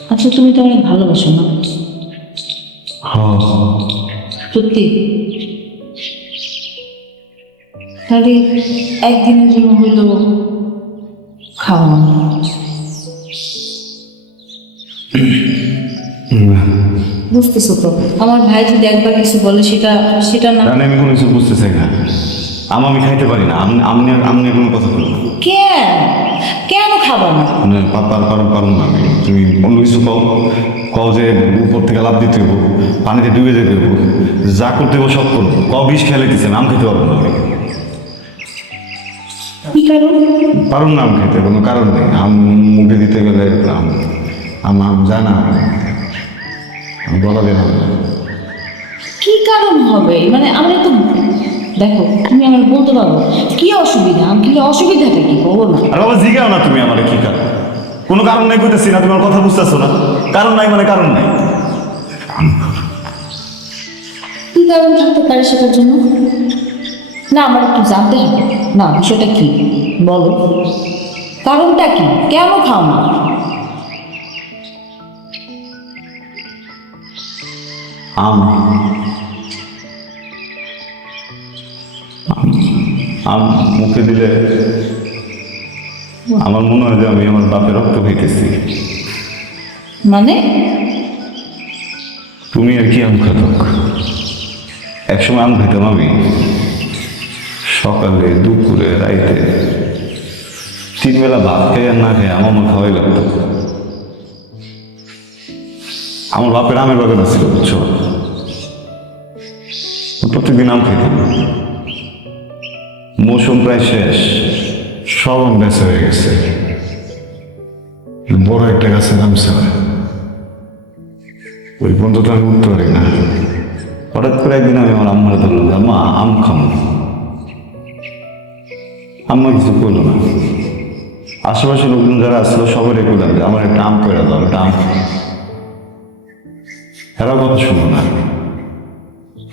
আচ্ছা, তুমি তো অনেক ভালোবাসো না? হ্যাঁ। সত্যি? তাহলে একদিনের জন্য হইল খাওয়া। বুঝতেছো তো, আমার ভাই যদি একবার কিছু বলে সেটা সেটা না। জানি আমি কোনো কিছু বুঝতে চাই না। আমি খাইতে পারি না। আপনি আপনি কোনো কথা বলুন না। কেন? কেন খাবা না? মানে পাপার পারুন না আমি। তুমি অন্য কিছু কও। কও যে উপর থেকে লাভ দিতে হবো, পানিতে ডুবে যেতে হবো, যা করতে হবো সব করবো। কও বিষ খেলে দিচ্ছেন, আম খেতে পারবো না আমি। কি কারণ? পারুন না আম খেতে, কোনো কারণ নেই। আম মুখে দিতে গেলে আম আম আম জানা বলা যায় না। কি কারণ হবে? মানে আমরা তো, দেখো তুমি আমার বলতে পারো কি অসুবিধা, আমি কিন্তু অসুবিধাটা কি বলো না। আর বাবা জিগাও না তুমি আমার কি কারণ। কোনো কারণ নাই কইতেছি না, তোমার কথা বুঝতেছো না। কারণ নাই মানে কারণ নাই। কি কারণ থাকতে পারে সেটার জন্য? না, আমার একটু জানতে হবে। না, বিষয়টা কি বলো, কারণটা কি, কেন খাও না? আম আম মুখে দিলে আমার মনে হয় যে আমি আমার বাপের রক্ত খাইতেছি। মানে? তুমি আর কি আম খাতক। একসময় আম খেতাম আমি, সকালে দুপুরে রাইতে, 3 বেলা ভাত খেয়ে আর না খেয়ে আমার খাওয়াই লাগতো। আমার বাপের আমের বাগান ছিল বুঝছো, প্রত্যেকদিন আম খেতাম। মৌসুম প্রায় শেষ, সব আম বেঁচে হয়ে গেছে। বড় একটা গাছের আম ছাড়া ওই পর্যন্ত আমি উঠতে পারি না। হঠাৎ করে একদিন আমি আমার আম্মারে ধরলাম, আম্মা আম খাবো। আম্মা কিছু করলো না। আশেপাশে লোকজন যারা আসলো সবাই করলাম যে আমার একটা আম করে দাও, একটা আম। এরাও কথা শুনলো না।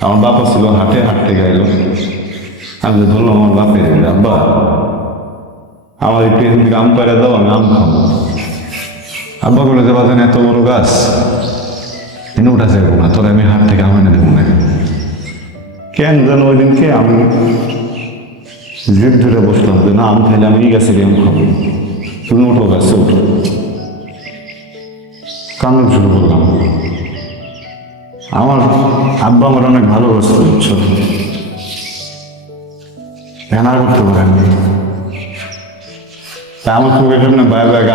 আমার বাবা ছিল হাটে, হাট থেকে এলো। আমি যে ধরলাম আমার বাপে, আব্বা আমার একটু এখান থেকে আম পেড়ে দাও, আমি আম খাবো। আব্বা বলে যে বাজান এত বড় গাছ এনে উঠা যাবো না, তোর আমি হাট থেকে আম এনে দেবো না। কেন যেন ওই দিনকে আমি জিদ ধরে বসলাম যে না, আম খাইলে আমি এই গাছের আম খাবো। তুমি উঠো গাছে উঠো। কান্না শুরু করলাম। আমার আব্বা আমার অনেক ভালোবাসতো বুঝছো, রান্না করতে পারেন। তা আমার খুব এটা বায় বায়